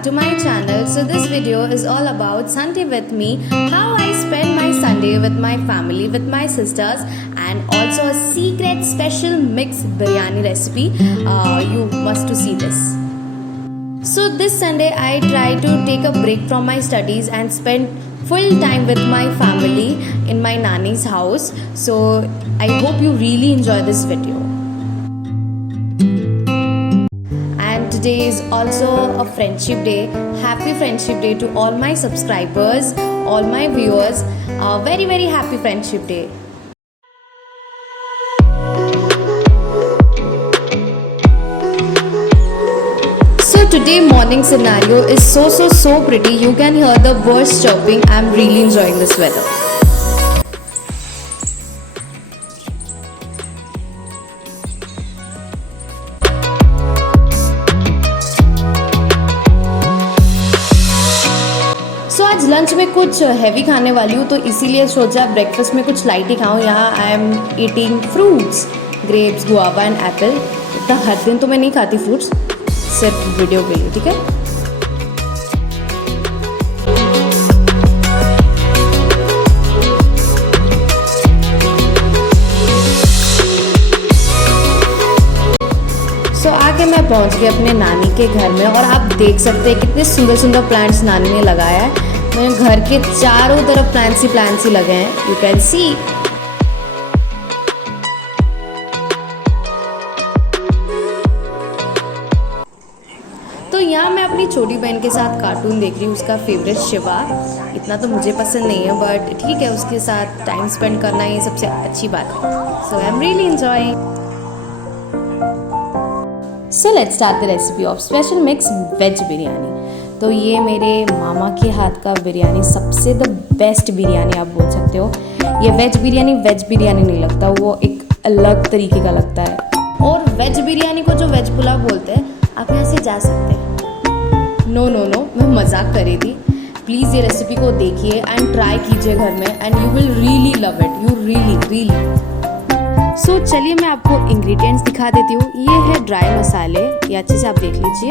back to my channel. So this video is all about Sunday with me, how I spend my Sunday with my family, with my sisters, and also a secret special mixed biryani recipe. You must to see this. So this Sunday I try to take a break from my studies and spend full time with my family in my nanny's house. So I hope you really enjoy this video. And today is also a friendship day. Happy friendship day to all my subscribers, all my viewers. Very very happy friendship day. Today morning scenario is so pretty. You can hear the birds chirping. I'm really enjoying this weather. So आज lunch में कुछ heavy खाने वाली हूँ, तो इसीलिए सोचा breakfast में कुछ लाइट ही खाऊँ. यहाँ I am eating fruits, grapes, guava and Apple. इतना हर दिन तो मैं नहीं खाती फ्रूट्स, सिर्फ वीडियो के लिए, ठीक है. सो आके मैं पहुंच गई अपने नानी के घर में, और आप देख सकते हैं कितने सुंदर सुंदर प्लांट्स नानी ने लगाया है. मेरे घर के चारों तरफ प्लांट्स ही लगे हैं. यू कैन सी. यहाँ मैं अपनी छोटी बहन के साथ कार्टून देख रही हूँ. उसका फेवरेट शिवा. इतना तो मुझे पसंद नहीं है, बट ठीक है, उसके साथ टाइम स्पेंड करना ये सबसे अच्छी बात है. So I am really enjoying. So let's start the recipe of special mix veg biryani. तो ये मेरे मामा के हाथ का बिरयानी सबसे द बेस्ट बिरयानी आप बोल सकते हो. ये वेज बिरयानी नहीं लगता, वो एक अलग तरीके का लगता है. और वेज बिरयानी को जो वेज पुलाव बोलते हैं, आप यहाँ से जा सकते हैं. नो, मैं मजाक कर रही थी. प्लीज़ ये रेसिपी को देखिए एंड ट्राई कीजिए घर में, and you will really love it. You really. So चलिए मैं आपको इंग्रेडिएंट्स दिखा देती हूँ. ये है ड्राई मसाले, ये अच्छे से आप देख लीजिए.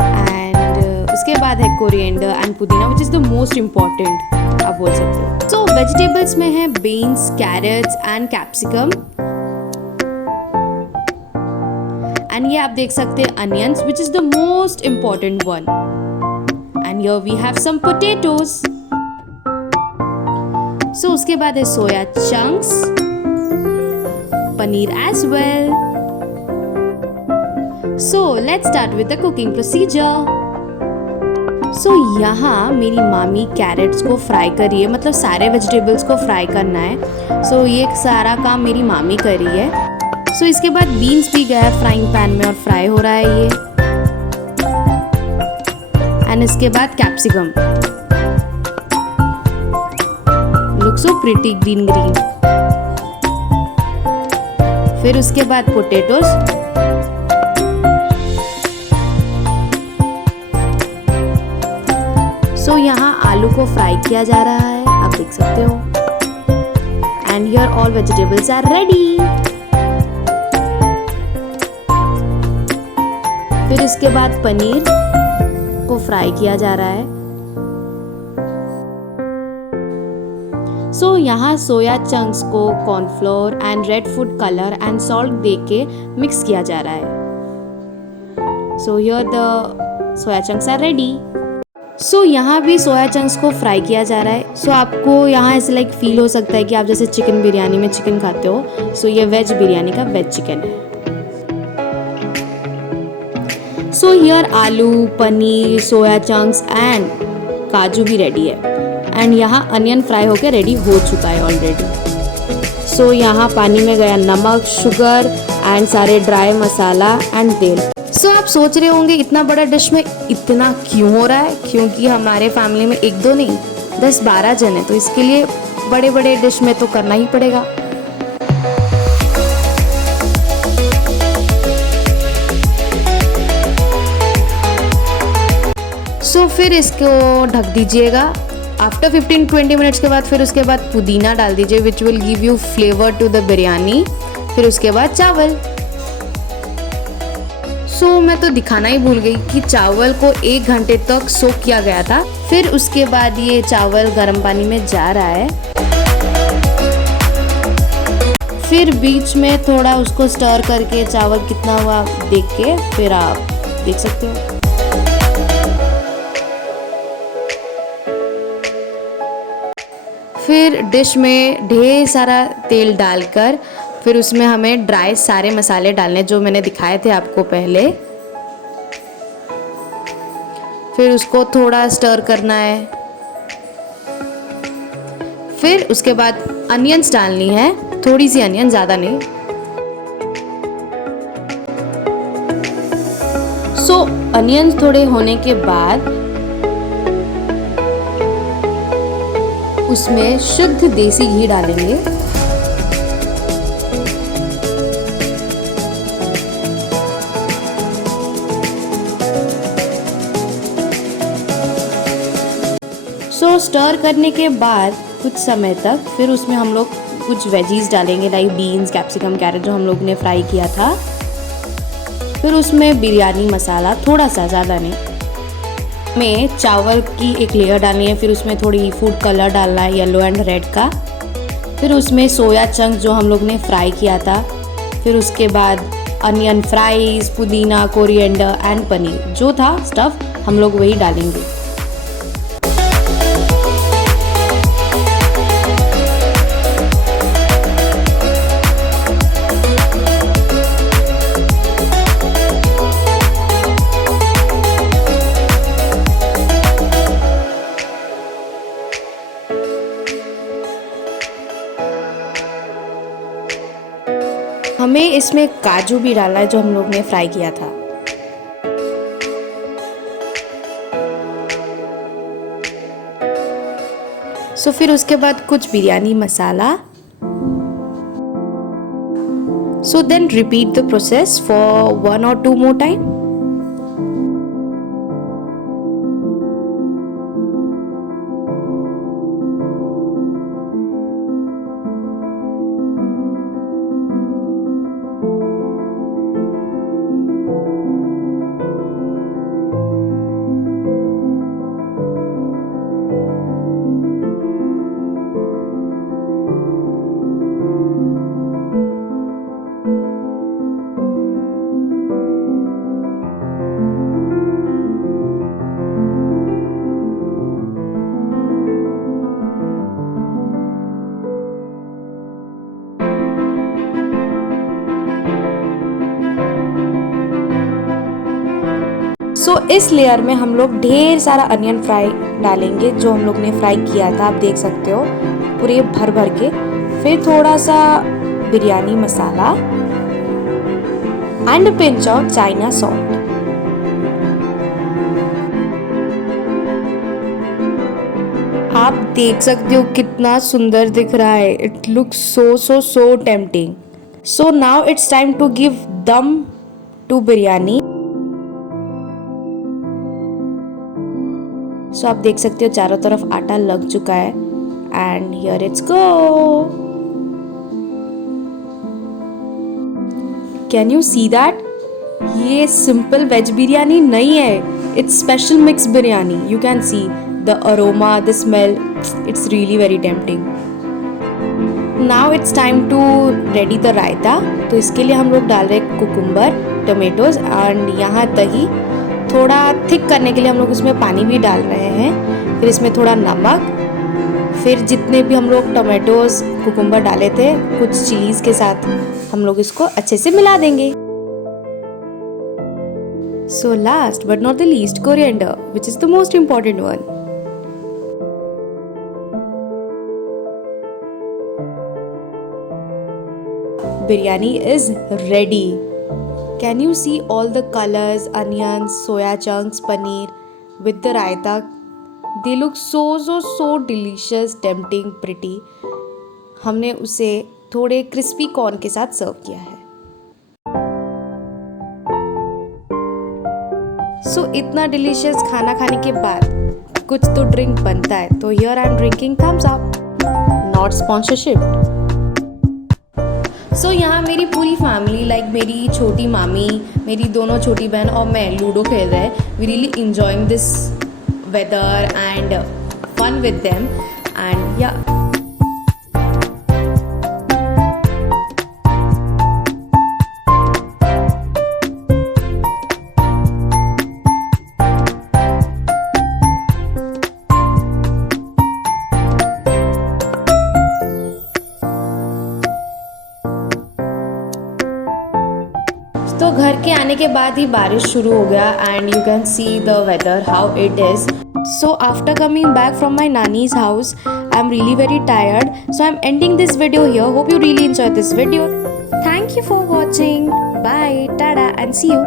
एंड उसके बाद है coriander and pudina, which is the most important आप बोल सकते हो. सो वेजिटेबल्स में है beans, carrots and capsicum. And ये आप देख सकते हैं onions, which is the most important one. And here we have some potatoes. So उसके बाद है soya chunks, paneer as well. So let's start with the cooking procedure. So यहाँ मेरी मामी कैरेट्स को फ्राई कर रही है, मतलब सारे वेजिटेबल्स को फ्राई करना है. सो ये सारा काम मेरी मामी कर रही है. सो इसके बाद बीन्स भी गया फ्राइंग पैन में और फ्राई हो रहा है ये. एंड इसके बाद capsicum, look so pretty green. फिर उसके बाद पोटैटोज. सो यहाँ आलू को फ्राई किया जा रहा है, आप देख सकते हो. And here all vegetables are ready. फिर इसके बाद पनीर को फ्राई किया जा रहा है. सो यहाँ सोया चंक्स को cornflour and red food colour and salt दे के मिक्स किया जा रहा है. So here the soya chunks are ready. So यहाँ भी सोया चंक्स को फ्राई किया जा रहा है. सो आपको यहाँ ऐसे लाइक फील हो सकता है कि आप जैसे चिकन बिरयानी में चिकन खाते हो. सो ये वेज बिरयानी का वेज चिकन है. सो हियर आलू, पनीर, सोया चंक्स एंड काजू भी रेडी है. एंड यहाँ अनियन फ्राई होकर रेडी हो चुका है ऑलरेडी. सो यहाँ पानी में गया नमक, शुगर एंड सारे ड्राई मसाला एंड तेल. सो आप सोच रहे होंगे इतना बड़ा डिश में इतना क्यों हो रहा है? क्योंकि हमारे फैमिली में 1-2 नहीं 10-12 जन है, तो इसके लिए बड़े बड़े डिश में तो करना ही पड़ेगा. सो फिर इसको ढक दीजिएगा. आफ्टर 15-20 मिनट्स के बाद फिर उसके बाद पुदीना डाल दीजिए, which will give you flavour to the biryani. फिर उसके बाद चावल. मैं तो दिखाना ही भूल गई कि चावल को 1 घंटे तक सोक किया गया था। फिर उसके बाद ये चावल गर्म पानी में जा रहा है। फिर बीच में थोड़ा उसको स्टर करके चावल कितना हुआ देख के फिर आप देख सकते हो। फिर डिश में ढेर सारा तेल डालकर फिर उसमें हमें ड्राई सारे मसाले डालने जो मैंने दिखाए थे आपको पहले। फिर उसको थोड़ा स्टर करना है। फिर उसके बाद अनियंस डालनी है, थोड़ी सी अनियन, ज़्यादा नहीं। अनियंस थोड़े होने के बाद उसमें शुद्ध देसी घी डालेंगे। स्टर करने के बाद कुछ समय तक फिर उसमें हम लोग कुछ वेजीज डालेंगे, लाइक बीन्स, कैप्सिकम, कैरेट जो हम लोग ने फ्राई किया था। फिर उसमें बिरयानी मसाला थोड़ा सा, ज़्यादा नहीं, में चावल की एक लेयर डालनी है। फिर उसमें थोड़ी फूड कलर डालना है, येलो एंड रेड का। फिर उसमें सोया चंक जो हम लोग ने फ्राई किया था। फिर उसके बाद अनियन फ्राइज, पुदीना, कोरिएंडर एंड पनीर जो था स्टफ हम लोग वही डालेंगे। हमें इसमें काजू भी डालना है जो हम लोग ने फ्राई किया था। फिर उसके बाद कुछ biryani masala. Then repeat the process for 1 or 2 more time. इस लेयर में हम लोग ढेर सारा अनियन फ्राई डालेंगे जो हम लोग ने फ्राई किया था, आप देख सकते हो पूरे भर भर के। फिर थोड़ा सा biryani masala and pinch of China salt. आप देख सकते हो कितना सुंदर दिख रहा है। It looks so tempting. Now it's time to give dum to biryani. आप देख सकते हो चारों तरफ आटा लग चुका है and here it's go. Can you see that? ये सिंपल वेज बिरयानी नहीं है, it's special mix biryani. You can see the aroma, the smell, it's really very tempting. Now it's time to ready the raita. तो इसके लिए हम लोग डाल रहे हैं कुकुम्बर, टमेटोज एंड यहाँ दही। थोड़ा थिक करने के लिए हम लोग इसमें पानी भी डाल रहे हैं। फिर इसमें थोड़ा नमक, फिर जितने भी हम लोग टमाटोज, कुकुम्बर डाले थे कुछ चिलीज के साथ हम लोग इसको अच्छे से मिला देंगे। Last but not the least, coriander, which is the most important one. Biryani is ready. Can you see all the colors, onions, soya chunks, paneer with the raita? They look so delicious, tempting, pretty. हमने उसे थोड़े crispy corn के साथ सर्व किया है। इतना delicious खाना खाने के बाद कुछ तो ड्रिंक बनता है। तो here I am drinking Thums Up, not sponsorship. So यहाँ मेरी पूरी फैमिली लाइक मेरी छोटी मामी, मेरी दोनों छोटी बहन और मैं लूडो खेल रहे हैं. We really enjoying this weather and fun with them and yeah. तो घर के आने के बाद ही बारिश शुरू हो गया and you can see the weather how it is. So after coming back from my नानीज house I am really very tired, so I am ending this video here. Hope you really enjoy this video. Thank you for watching. Bye, tada, and see you.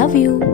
Love you.